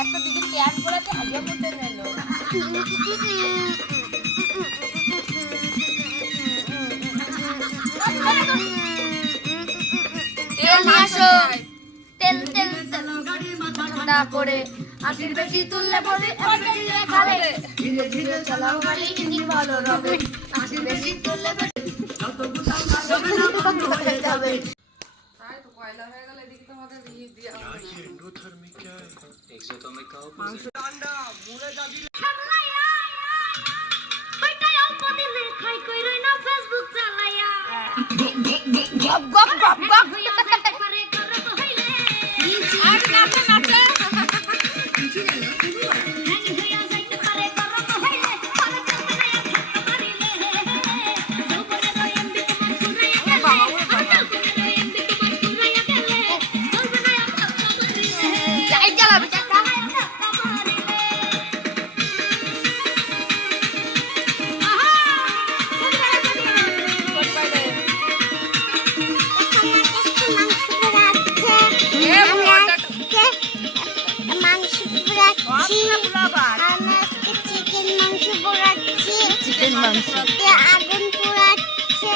একটা দিদি ট্যাপ করেছে হাজিয়া করতে নিলো তেল নিয়ে আসো তেল তেল ঠান্ডা করে আশির বেশি তুললে পরে খাবে ধীরে ধীরে চালাও গাড়ি ইঞ্জিন ভালো রবে আশির বেশি তুললে পরে যাবে তাই তো কয়লা হয়ে গেল এদিকে তোমাদের ই দিয়া এন্ডোথার্মিক क्या है एक से तो मैं कहूं मांस अंडा মুড়ে যাবি ওইটাই অল্প দিনে খাই কই রই না ফেসবুক চালায়া গপ গপ গপ গপ আর নাচে নাচে আগুন পোড়াচ্ছে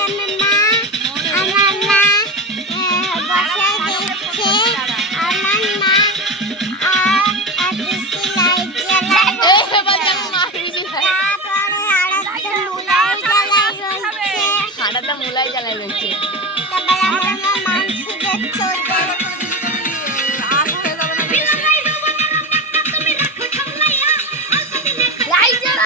আমার মা বসায় দিচ্ছে আমার মা লাইট জ্বালায় তারপরে আরেকটা মুলাই জ্বালায় রয়েছে মুলাই জ্বালায় রয়েছে